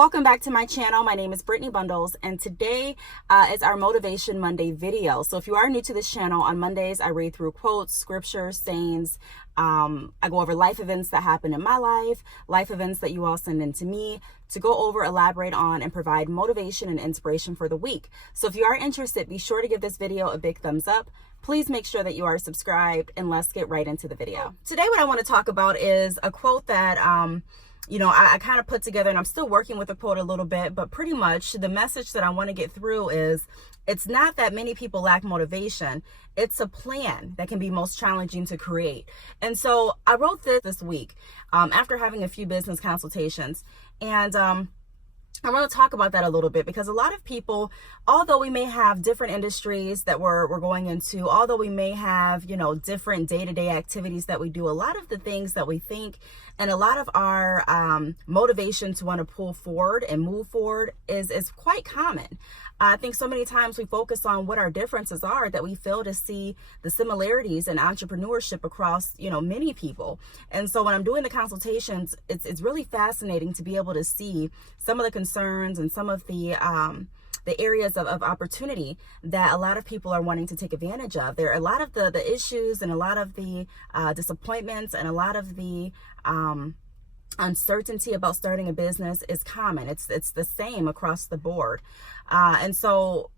welcome back to my channel. My name is Brittany Bundles, and today is our Motivation Monday video. So if you are new to this channel, on Mondays I read through quotes, scriptures, sayings. I go over life events that happen in my life events that you all send in to me to go over, elaborate on, and provide motivation and inspiration for the week. So if you are interested, be sure to give this video a big thumbs up. Please make sure that you are subscribed, and let's get right into the video. Today what I want to talk about is a quote that I kind of put together, and I'm still working with the quote a little bit, but pretty much the message that I want to get through is it's not that many people lack motivation. It's a plan that can be most challenging to create. And so I wrote this week after having a few business consultations, and I want to talk about that a little bit because a lot of people, although we may have different industries that we're going into, although we may have, different day-to-day activities that we do, a lot of the things that we think and a lot of our motivation to want to pull forward and move forward is quite common. I think so many times we focus on what our differences are that we fail to see the similarities in entrepreneurship across, many people. And so when I'm doing the consultations, it's really fascinating to be able to see some of the concerns and some of the areas of opportunity that a lot of people are wanting to take advantage of. There are a lot of the issues and a lot of the disappointments and a lot of the uncertainty about starting a business is common. It's the same across the board. And so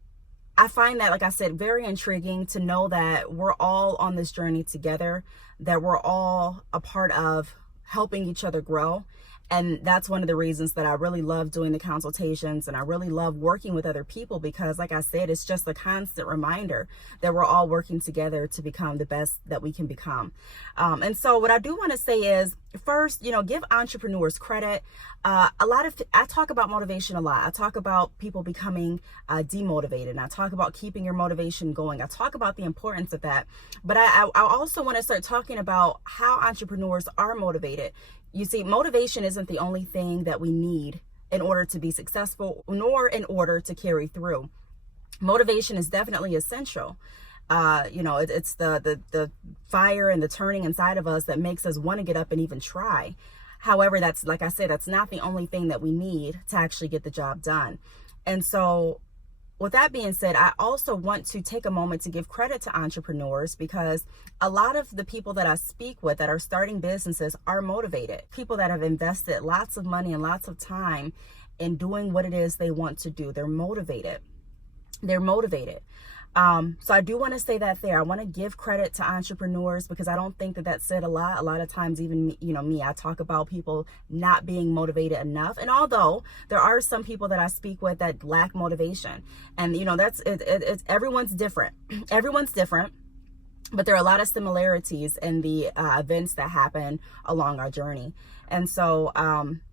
I find that, like I said, very intriguing to know that we're all on this journey together, that we're all a part of helping each other grow. And that's one of the reasons that I really love doing the consultations, and I really love working with other people because, like I said, it's just a constant reminder that we're all working together to become the best that we can become. And so what I do want to say is, first, give entrepreneurs credit. I talk about motivation a lot. I talk about people becoming demotivated, and I talk about keeping your motivation going. I talk about the importance of that. But I also want to start talking about how entrepreneurs are motivated. You see, motivation isn't the only thing that we need in order to be successful, nor in order to carry through. Motivation is definitely essential. It's the fire and the turning inside of us that makes us want to get up and even try. However, that's, like I said, that's not the only thing that we need to actually get the job done. And so with that being said, I also want to take a moment to give credit to entrepreneurs because a lot of the people that I speak with that are starting businesses are motivated. People that have invested lots of money and lots of time in doing what it is they want to do. They're motivated. So I do want to say that there. I want to give credit to entrepreneurs because I don't think that that's said a lot. A lot of times, even me, I talk about people not being motivated enough. And although there are some people that I speak with that lack motivation, and it's everyone's different. Everyone's different. But there are a lot of similarities in the events that happen along our journey. And so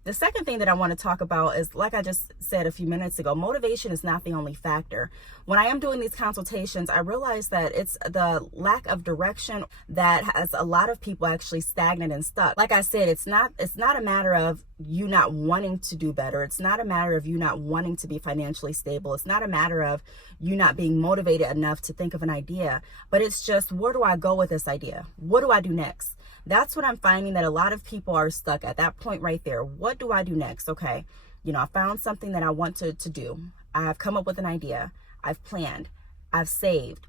the second thing that I want to talk about is, like I just said a few minutes ago, motivation is not the only factor. When I am doing these consultations, I realize that it's the lack of direction that has a lot of people actually stagnant and stuck. Like I said, it's not a matter of you not wanting to do better. It's not a matter of you not wanting to be financially stable. It's not a matter of you not being motivated enough to think of an idea, but it's just, where do I go with this idea? What do I do next? That's what I'm finding that a lot of people are stuck at that point right there. What do I do next? Okay, I found something that I want to do. I've come up with an idea. I've planned. I've saved.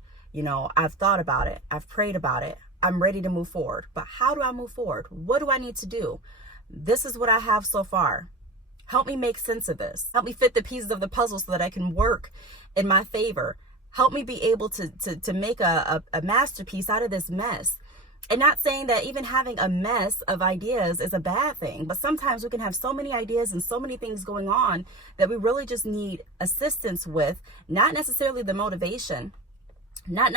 I've thought about it. I've prayed about it. I'm ready to move forward. But how do I move forward? What do I need to do? This is what I have so far. Help me make sense of this. Help me fit the pieces of the puzzle so that I can work in my favor. Help me be able to make a masterpiece out of this mess. And not saying that even having a mess of ideas is a bad thing, but sometimes we can have so many ideas and so many things going on that we really just need assistance with, not necessarily the motivation, not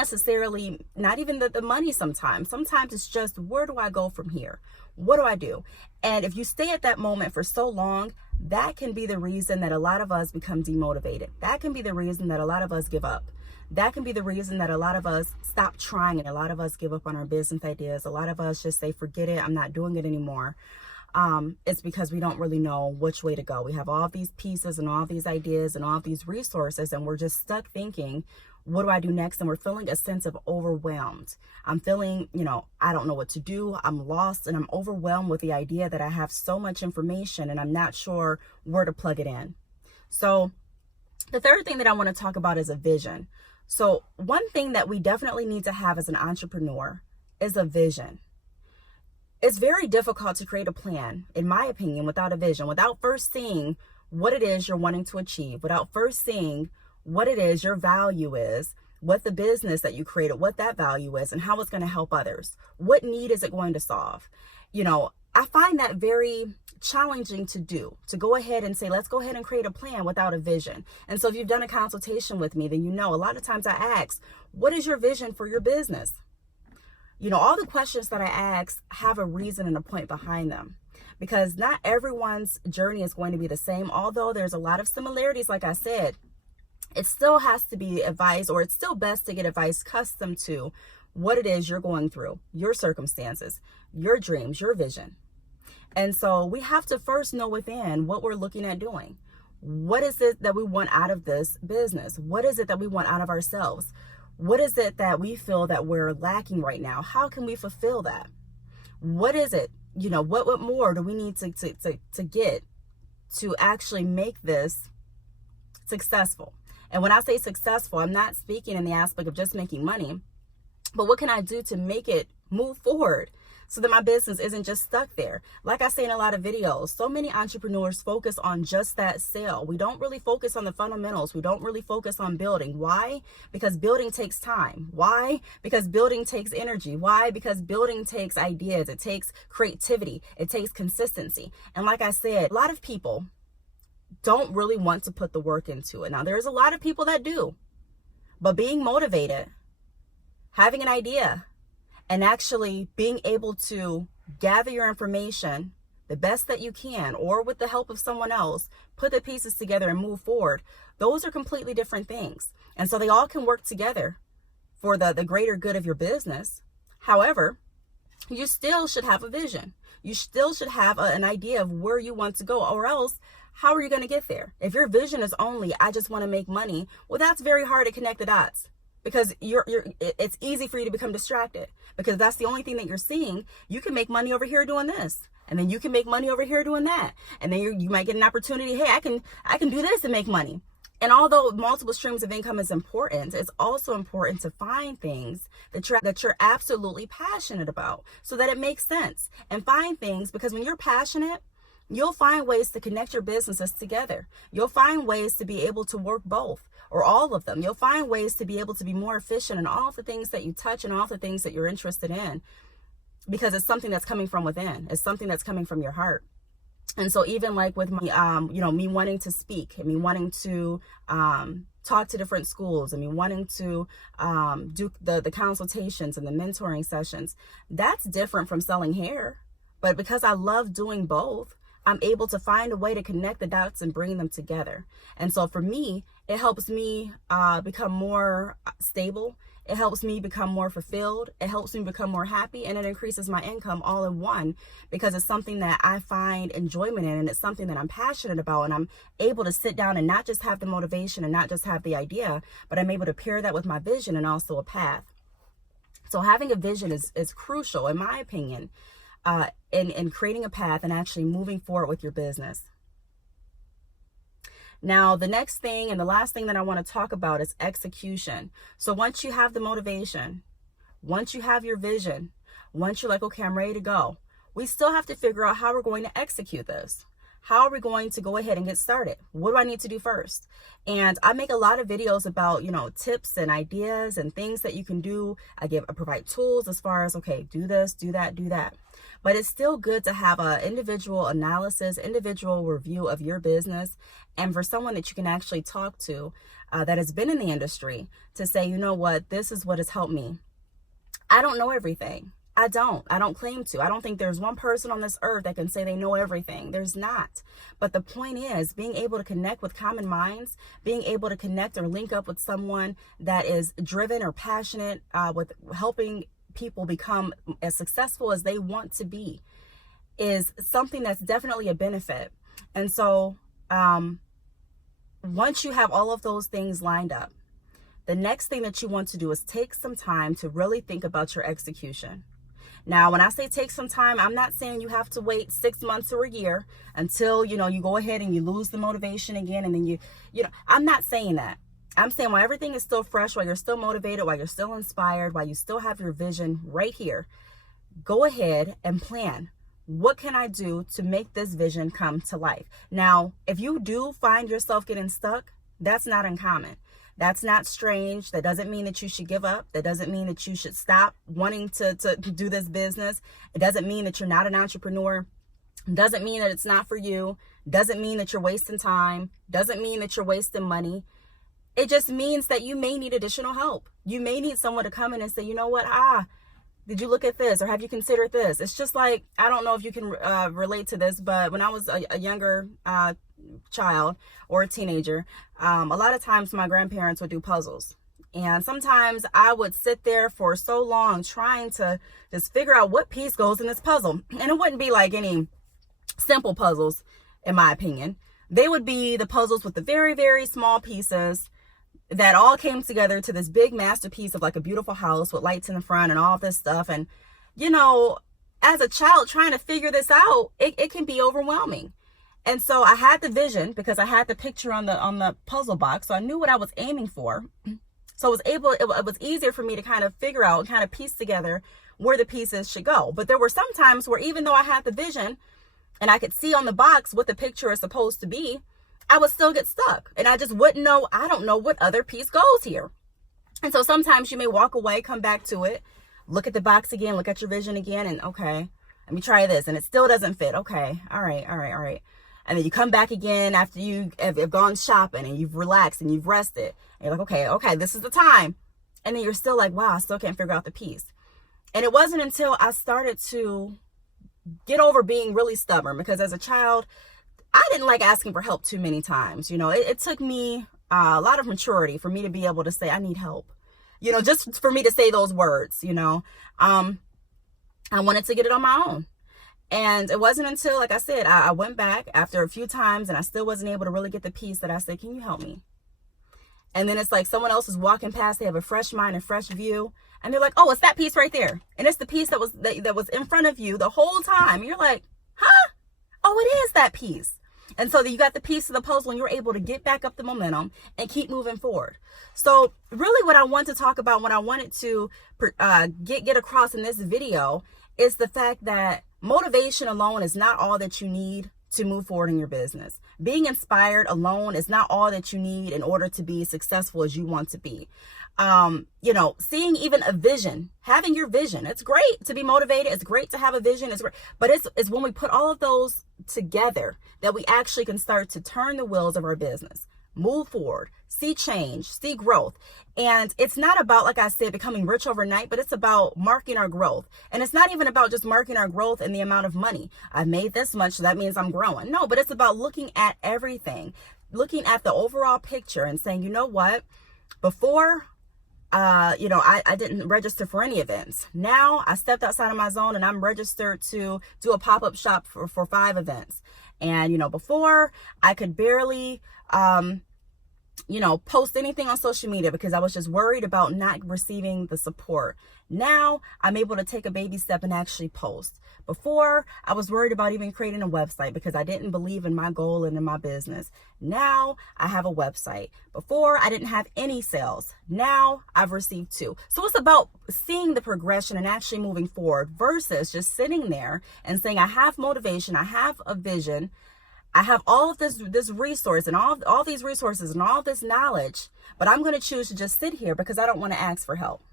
even the money sometimes. Sometimes it's just, where do I go from here? What do I do? And if you stay at that moment for so long, that can be the reason that a lot of us become demotivated. That can be the reason that a lot of us give up. That can be the reason that a lot of us stop trying and a lot of us give up on our business ideas. A lot of us just say, forget it, I'm not doing it anymore. It's because we don't really know which way to go. We have all these pieces and all these ideas and all these resources, and we're just stuck thinking, what do I do next? And we're feeling a sense of overwhelmed. I'm feeling, I don't know what to do. I'm lost and I'm overwhelmed with the idea that I have so much information and I'm not sure where to plug it in. So the third thing that I want to talk about is a vision. So one thing that we definitely need to have as an entrepreneur is a vision. It's very difficult to create a plan, in my opinion, without a vision, without first seeing what it is you're wanting to achieve, without first seeing what it is your value is, what the business that you created, what that value is, and how it's going to help others. What need is it going to solve? I find that very challenging to do, to go ahead and say, let's go ahead and create a plan without a vision. And so if you've done a consultation with me, then a lot of times I ask, what is your vision for your business? All the questions that I ask have a reason and a point behind them, because not everyone's journey is going to be the same. Although there's a lot of similarities, like I said, it still has to be advice, or it's still best to get advice custom to what it is you're going through, your circumstances, your dreams, your vision. And so we have to first know within what we're looking at doing. What is it that we want out of this business? What is it that we want out of ourselves? What is it that we feel that we're lacking right now? How can we fulfill that? What is it? What more do we need to get to actually make this successful? And when I say successful, I'm not speaking in the aspect of just making money, but what can I do to make it move forward so that my business isn't just stuck there? Like I say in a lot of videos, so many entrepreneurs focus on just that sale. We don't really focus on the fundamentals. We don't really focus on building. Why? Because building takes time. Why? Because building takes energy. Why? Because building takes ideas. It takes creativity. It takes consistency. And like I said, a lot of people don't really want to put the work into it. Now, there's a lot of people that do, but being motivated, having an idea, and actually being able to gather your information the best that you can, or with the help of someone else, put the pieces together and move forward, those are completely different things. And so they all can work together for the greater good of your business. However, you still should have a vision. You still should have an idea of where you want to go, or else how are you going to get there? If your vision is only, I just want to make money, well, that's very hard to connect the dots. Because it's easy for you to become distracted, because that's the only thing that you're seeing. You can make money over here doing this, and then you can make money over here doing that, and then you might get an opportunity. Hey, I can do this and make money. And although multiple streams of income is important, it's also important to find things that you're absolutely passionate about, so that it makes sense. And find things, because when you're passionate, you'll find ways to connect your businesses together. You'll find ways to be able to work both, or all of them. You'll find ways to be able to be more efficient in all the things that you touch and all the things that you're interested in, because it's something that's coming from within. It's something that's coming from your heart. And so even like with me, me wanting to speak, and me wanting to talk to different schools, and me wanting to do the consultations and the mentoring sessions, that's different from selling hair. But because I love doing both, I'm able to find a way to connect the dots and bring them together. And so for me, it helps me become more stable. It helps me become more fulfilled. It helps me become more happy, and it increases my income all in one, because it's something that I find enjoyment in, and it's something that I'm passionate about. And I'm able to sit down and not just have the motivation and not just have the idea, but I'm able to pair that with my vision and also a path. So having a vision is crucial, in my opinion, in creating a path and actually moving forward with your business. Now, the next thing and the last thing that I want to talk about is execution. So once you have the motivation, once you have your vision, once you're like, okay, I'm ready to go, we still have to figure out how we're going to execute this. How are we going to go ahead and get started? What do I need to do first? And I make a lot of videos about, tips and ideas and things that you can do. I provide tools as far as, okay, do this, do that, do that. But it's still good to have an individual analysis, individual review of your business, and for someone that you can actually talk to that has been in the industry to say, you know what, this is what has helped me. I don't know everything. I don't claim to. I don't think there's one person on this earth that can say they know everything. There's not. But the point is being able to connect with common minds, being able to connect or link up with someone that is driven or passionate with helping people become as successful as they want to be, is something that's definitely a benefit. And so once you have all of those things lined up, the next thing that you want to do is take some time to really think about your execution. Now, when I say take some time, I'm not saying you have to wait 6 months or a year until, you go ahead and you lose the motivation again. And then I'm not saying that. I'm saying while everything is still fresh, while you're still motivated, while you're still inspired, while you still have your vision right here, go ahead and plan. What can I do to make this vision come to life? Now, if you do find yourself getting stuck, that's not uncommon. That's not strange. That doesn't mean that you should give up. That doesn't mean that you should stop wanting to do this business. It doesn't mean that you're not an entrepreneur. It doesn't mean that it's not for you. It doesn't mean that you're wasting time. It doesn't mean that you're wasting money. It just means that you may need additional help. You may need someone to come in and say, you know what? Did you look at this, or have you considered this? It's just like, I don't know if you can relate to this, but when I was a younger child or a teenager, a lot of times my grandparents would do puzzles. And sometimes I would sit there for so long trying to just figure out what piece goes in this puzzle. And it wouldn't be like any simple puzzles, in my opinion. They would be the puzzles with the very, very small pieces that all came together to this big masterpiece of like a beautiful house with lights in the front and all this stuff. And, as a child trying to figure this out, it can be overwhelming. And so I had the vision because I had the picture on the puzzle box. So I knew what I was aiming for. So it was easier for me to kind of figure out and kind of piece together where the pieces should go. But there were some times where even though I had the vision and I could see on the box what the picture is supposed to be, I would still get stuck and I just wouldn't know. I don't know what other piece goes here. And so sometimes you may walk away, come back to it, look at the box again, look at your vision again, and okay, let me try this. And it still doesn't fit. Okay. All right. And then you come back again after you have gone shopping and you've relaxed and you've rested. And you're like, okay, this is the time. And then you're still like, wow, I still can't figure out the piece. And it wasn't until I started to get over being really stubborn, because as a child, I didn't like asking for help too many times. It took me a lot of maturity for me to be able to say, I need help, just for me to say those words, I wanted to get it on my own. And it wasn't until, like I said, I went back after a few times and I still wasn't able to really get the piece that I said, can you help me? And then it's like someone else is walking past, they have a fresh mind, a fresh view, and they're like, oh, it's that piece right there. And it's the piece that was in front of you the whole time. And you're like, huh? Oh, it is that piece. And so you got the piece of the puzzle and you're able to get back up the momentum and keep moving forward. So really what I want to talk about, what I wanted to get across in this video is the fact that motivation alone is not all that you need to move forward in your business. Being inspired alone is not all that you need in order to be successful as you want to be. Seeing even a vision, having your vision, it's great to be motivated. It's great to have a vision. It's great, but it's when we put all of those together that we actually can start to turn the wheels of our business, move forward, see change, see growth. And it's not about, like I said, becoming rich overnight, but it's about marking our growth. And it's not even about just marking our growth in the amount of money. I've made this much, so that means I'm growing. No, but it's about looking at everything, looking at the overall picture and saying, you know what, before I didn't register for any events. Now I stepped outside of my zone and I'm registered to do a pop-up shop for 5 events. And, before I could barely, post anything on social media because I was just worried about not receiving the support. Now I'm able to take a baby step and actually post. Before, I was worried about even creating a website because I didn't believe in my goal and in my business. Now I have a website. Before, I didn't have any sales. Now I've received 2. So it's about seeing the progression and actually moving forward versus just sitting there and saying, I have motivation, I have a vision, I have all of this resource and all these resources and all this knowledge, but I'm going to choose to just sit here because I don't want to ask for help.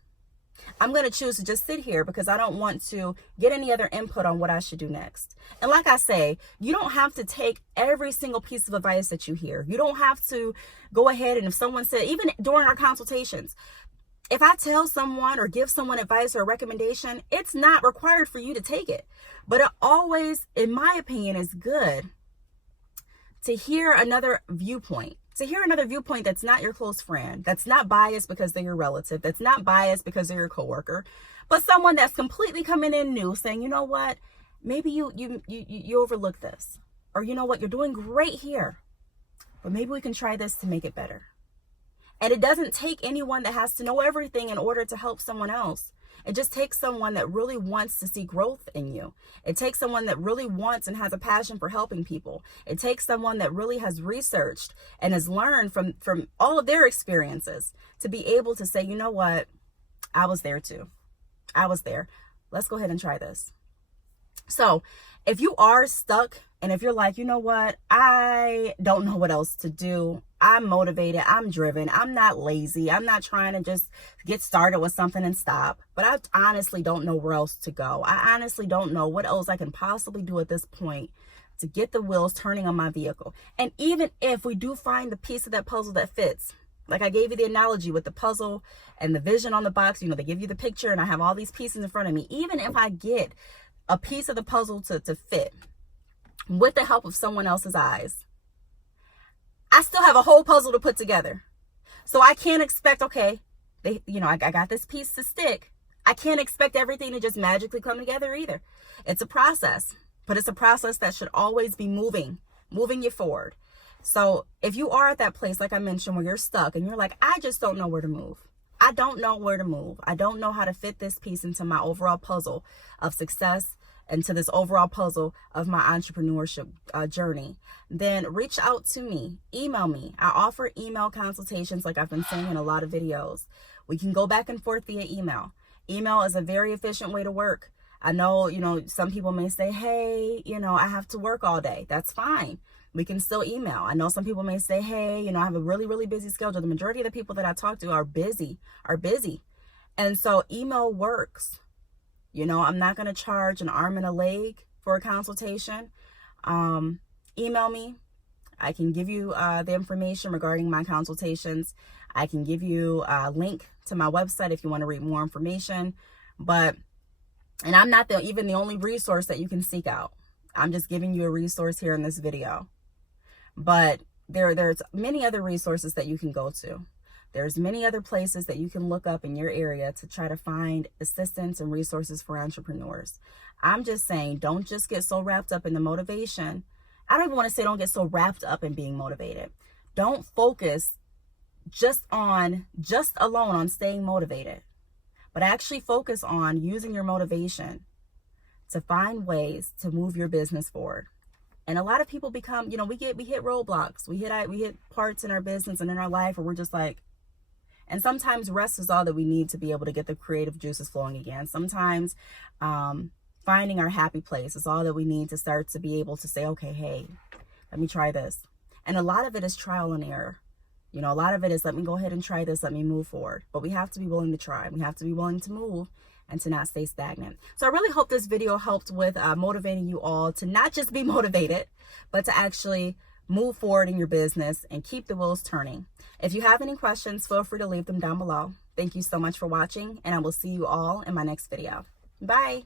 I'm going to choose to just sit here because I don't want to get any other input on what I should do next. And like I say, you don't have to take every single piece of advice that you hear. You don't have to go ahead and if someone said, even during our consultations, if I tell someone or give someone advice or a recommendation, it's not required for you to take it. But it always, in my opinion, is good to hear another viewpoint. To hear another viewpoint that's not your close friend, that's not biased because they're your relative, that's not biased because they're your coworker, but someone that's completely coming in new saying, you know what, maybe you overlook this, or you know what, you're doing great here, but maybe we can try this to make it better. And it doesn't take anyone that has to know everything in order to help someone else. It just takes someone that really wants to see growth in you. It takes someone that really wants and has a passion for helping people. It takes someone that really has researched and has learned from all of their experiences to be able to say, you know what? I was there too. I was there. Let's go ahead and try this. So if you are stuck and if you're like, you know what? I don't know what else to do. I'm motivated. I'm driven. I'm not lazy. I'm not trying to just get started with something and stop. But I honestly don't know where else to go. I honestly don't know what else I can possibly do at this point to get the wheels turning on my vehicle. And even if we do find the piece of that puzzle that fits, like I gave you the analogy with the puzzle and the vision on the box, they give you the picture and I have all these pieces in front of me. Even if I get a piece of the puzzle to fit with the help of someone else's eyes, I still have a whole puzzle to put together. So I can't expect, okay, I got this piece to stick. I can't expect everything to just magically come together either. It's a process, but it's a process that should always be moving you forward. So if you are at that place, like I mentioned, where you're stuck and you're like, I just don't know where to move. I don't know where to move. I don't know how to fit this piece into my overall puzzle of success and to this overall puzzle of my entrepreneurship journey, then reach out to me, email me. I offer email consultations like I've been saying in a lot of videos. We can go back and forth via email. Email is a very efficient way to work. I know, some people may say, hey, I have to work all day. That's fine. We can still email. I know some people may say, hey, I have a really, really busy schedule. The majority of the people that I talk to are busy. And so email works. I'm not going to charge an arm and a leg for a consultation. Email me. I can give you the information regarding my consultations. I can give you a link to my website if you want to read more information. And I'm not even the only resource that you can seek out. I'm just giving you a resource here in this video. But there's many other resources that you can go to. There's many other places that you can look up in your area to try to find assistance and resources for entrepreneurs. I'm just saying, don't just get so wrapped up in the motivation. I don't even want to say don't get so wrapped up in being motivated. Don't focus just alone on staying motivated, but actually focus on using your motivation to find ways to move your business forward. And a lot of people become, we hit roadblocks. We hit parts in our business and in our life where we're just like, and sometimes rest is all that we need to be able to get the creative juices flowing again. Sometimes finding our happy place is all that we need to start to be able to say, okay, hey, let me try this. And a lot of it is trial and error. A lot of it is, let me go ahead and try this. Let me move forward. But we have to be willing to try. We have to be willing to move and to not stay stagnant. So I really hope this video helped with motivating you all to not just be motivated, but to actually move forward in your business and keep the wheels turning. If you have any questions, feel free to leave them down below. Thank you so much for watching, and I will see you all in my next video. Bye.